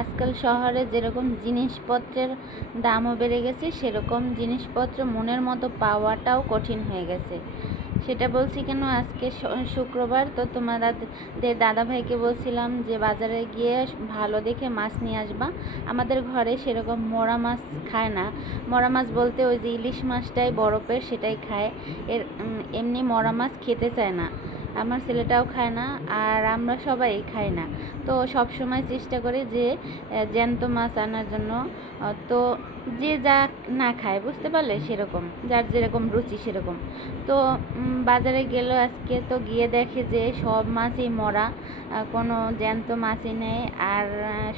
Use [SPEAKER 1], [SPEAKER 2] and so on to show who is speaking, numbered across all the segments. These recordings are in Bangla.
[SPEAKER 1] আজকাল শহরে যেরকম জিনিসপত্রের দামও বেড়ে গেছে, সেরকম জিনিসপত্র মনের মতো পাওয়াটাও কঠিন হয়ে গেছে। সেটা বলছি কেন? আজকে শুক্রবার তো তোমাদের দাদা ভাইকে বলছিলাম যে বাজারে গিয়ে ভালো দেখে মাছ নিয়ে আসবা। আমাদের ঘরে সেরকম মরা মাছ খায় না। মরা মাছ বলতে ওই যে ইলিশ মাছটাই বরফের সেটাই খায়। এর এমনি মরা মাছ খেতে চায় না। আমার ছেলেটাও খায় না আর আমরা সবাই খাই না। তো সব সময় চেষ্টা করি যে জ্যান্ত মাছ আনার জন্য। তো যে যা না খায়, বুঝতে পারলে সেরকম, যার যেরকম রুচি সেরকম। তো বাজারে গেল আজকে তো গিয়ে দেখে যে সব মাছই মরা কোনো জ্যান্ত মাছই নেই। আর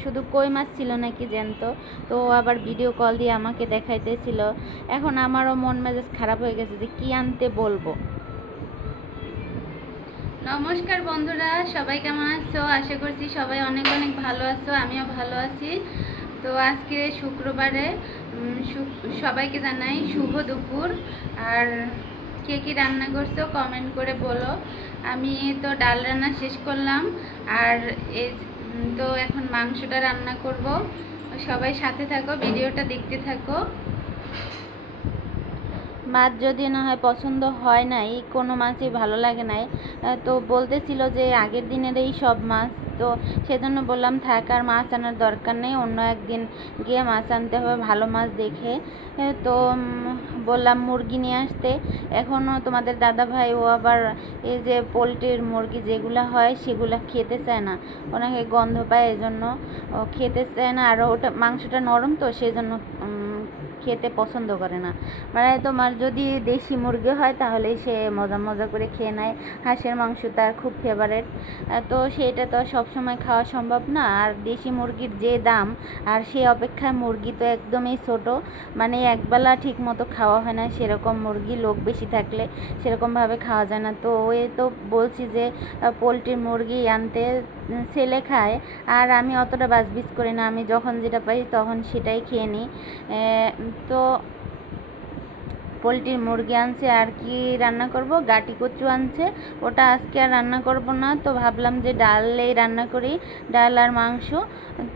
[SPEAKER 1] শুধু কই মাছ ছিল নাকি জ্যান্ত? তো আবার ভিডিও কল দিয়ে আমাকে দেখাইতেছিল। এখন আমারও মন মেজাজ খারাপ হয়ে গেছে যে কি আনতে বলব? নমস্কার বন্ধুরা, সবাই কেমন আছো? আশা করছি সবাই অনেক অনেক ভালো আছো, আমিও ভালো আছি। তো আজকে শুক্রবারে সবাইকে জানাই শুভ দুপুর। আর কে কী রান্না করছ কমেন্ট করে বলো। আমি তো ডাল রান্না শেষ করলাম, আর এই তো এখন মাংসটা রান্না করব। সবাই সাথে থাকো, ভিডিওটা দেখতে থাকো। মাছ যদি না হয় পছন্দ হয় নাই, কোনো মাছই ভালো লাগে নাই তো বলতেছিল যে আগের দিনের এই সব মাছ তো সেজন্য বললাম, থাক, আর মাছ আনার দরকার নেই, অন্য একদিন গিয়ে মাছ আনতে হবে, ভালো মাছ দেখে। তো বললাম মুরগি নিয়ে আসতে। এখনও তোমাদের দাদা ভাই ও আবার এই যে পোলট্রির মুরগি যেগুলো হয়, সেগুলো খেতে চায় না। ওনাকে গন্ধ পায়, এজন্য খেতে চায় না। আর ওটা, মাংসটা নরম তো সেই জন্য খেতে পছন্দ করে না। মানে তোমার যদি দেশি মুরগি হয়, তাহলে সে মজা মজা করে খেয়ে নেয়। হাঁসের মাংস তার খুব ফেভারেট তো সেটা তো সব সময় খাওয়া সম্ভব না। আর দেশি মুরগির যে দাম, আর সে অপেক্ষায় মুরগি তো একদমই ছোট মানে একবেলা ঠিক মতো খাওয়া হয় না, সেরকম মুরগি লোক বেশি থাকলে সেরকমভাবে খাওয়া যায় না। তো ওই তো বলছি যে পোলট্রির মুরগি আনতে ছেলে খায়, আর আমি অতটা বাজবিজ করি না। আমি যখন যেটা পাই তখন সেটাই খেয়ে নিই। তো পোলট্রির মুরগি আনছে, আর কি রান্না করব? গাটি কচু আনছে। ওটা আজকে আর রান্না করব না। তো ভাবলাম যে ডালেই রান্না করি, ডাল আর মাংস।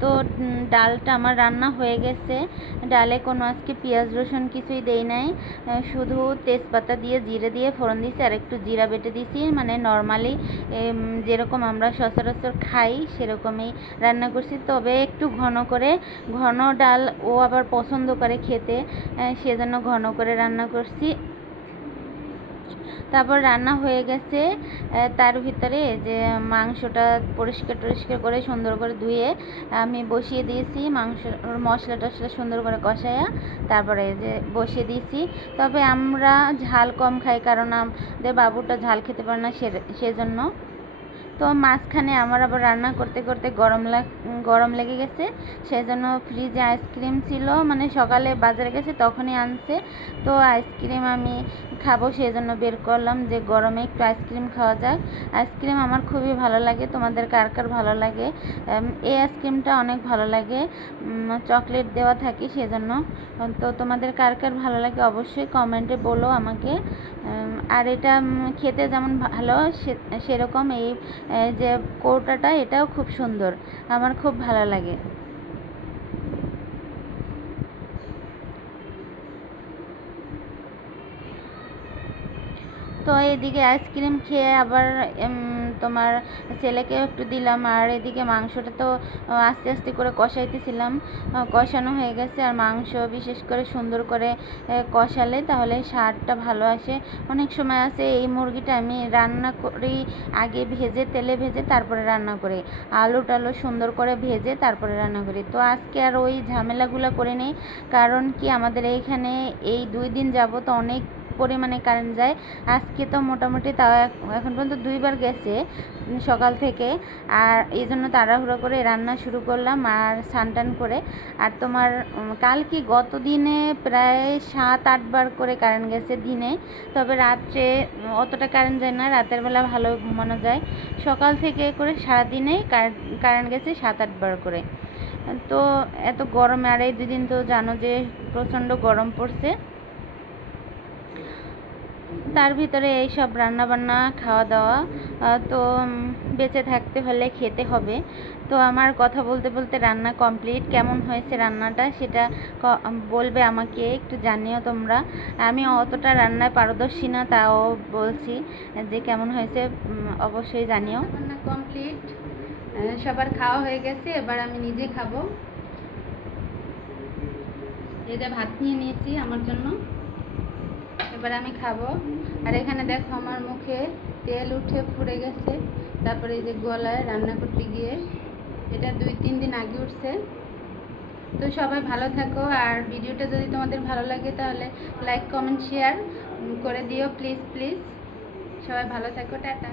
[SPEAKER 1] তো ডালটা আমার রান্না হয়ে গেছে। ডালে কোনো আজকে পেঁয়াজ রসুন কিছুই দেই নাই। শুধু তেজপাতা দিয়ে জিরে দিয়ে ফোড়ন দিয়েছি আর একটু জিরা বেটে দিয়েছি মানে নর্মালি যেরকম আমরা সচরাচর খাই, সেরকমই রান্না করছি। তবে একটু ঘন করে, ঘন ডাল ও আবার পছন্দ করে খেতে সেজন্য ঘন করে রান্না করছি। তারপর রান্না হয়ে গেছে তার ভিতরে যে মাংসটা পরিষ্কার টরিষ্কার করে সুন্দর করে ধুয়ে আমি বসিয়ে দিয়েছি মাংস মশলা টশলা সুন্দর করে কষায়া তারপরে যে বসিয়ে দিয়েছি। তবে আমরা ঝাল কম খাই, কারণ আমাদের বাবুটা ঝাল খেতে পারে না সে- সেজন্য। তো মাঝখানে আমার আবার রান্না করতে করতে গরম গরম লেগে গেছে। সেই জন্য ফ্রিজে আইসক্রিম ছিল মানে সকালে বাজারে গেছে, তখনই আনছে। তো আইসক্রিম আমি খাব সেই জন্য বের করলাম যে গরমে একটু আইসক্রিম খাওয়া যাক। আইসক্রিম আমার খুবই ভালো লাগে, তোমাদের কার কার ভালো লাগে? এই আইসক্রিমটা অনেক ভালো লাগে। চকলেট দেওয়া থাকে সেজন্য। তো তোমাদের কার কার ভালো লাগে অবশ্যই কমেন্টে বলো আমাকে। আর এটা খেতে যেমন ভালো সেরকম এই যে কৌটাটা এটাও খুব সুন্দর। আমার খুব ভালো লাগে। তো এদিকে আইসক্রিম খেয়ে আবার তোমার ছেলেকেও একটু দিলাম আর এদিকে মাংসটা তো আস্তে আস্তে করে কষাইতেছিলাম। কষানো হয়ে গেছে আর মাংস বিশেষ করে সুন্দর করে কষালে তাহলে স্বাদটা ভালো আসে। অনেক সময় আছে এই মুরগিটা আমি রান্না করি আগে ভেজে, তেলে ভেজে তারপরে রান্না করি। আলু টালু সুন্দর করে ভেজে তারপরে রান্না করি। তো আজকে আর ওই ঝামেলাগুলো করে নেই। কারণ কি আমাদের এইখানে এই দুই দিন যাবত অনেক পরিমাণে কারেন্ট যায়। আজকে তো মোটামুটি তাও এখন পর্যন্ত দুইবার গেছে সকাল থেকে। আর এই জন্য তাড়াহুড়ো করে রান্না শুরু করলাম আর স্নান করে। আর তোমার উম, কাল কি গত দিনে প্রায় সাত আটবার করে কারেন্ট গেছে দিনে। তবে রাত্রে অতটা কারেন্ট যায় না রাতের বেলা ভালো ঘুমানো যায়। সকাল থেকে করে সারাদিনে কারেন্ট গেছে সাত আটবার করে। তো এত গরমে আর এই দুদিন তো জানো যে প্রচণ্ড গরম পড়ছে। তার ভিতরে এই সব রান্না বান্না খাওয়া দাওয়া তো বেঁচে থাকতে হলে খেতে হবে।
[SPEAKER 2] তো আমার কথা বলতে বলতে রান্না কমপ্লিট। কেমন হয়েছে রান্নাটা সেটা বলবে আমাকে, একটু জানিও তোমরা। আমি অতটা রান্নায় পারদর্শী না, তাও বলছি যে কেমন হয়েছে অবশ্যই জানিও। রান্না কমপ্লিট। সবার খাওয়া হয়ে গেছে, এবার আমি নিজে খাব। এটা ভাত নিয়ে নিয়েছি আমার জন্য। এবার আমি খাব। আর এখানে দেখো আমার মুখে তেল উঠে পুড়ে গেছে। তারপরে এই যে গলায় রান্না করতে গিয়ে, এটা দুই, তিন দিন আগে উঠছে। তো সবাই ভালো থাকো, আর ভিডিওটা যদি তোমাদের ভালো লাগে তাহলে লাইক কমেন্ট শেয়ার করে দিও প্লিজ প্লিজ সবাই ভালো থাকো, টাটা।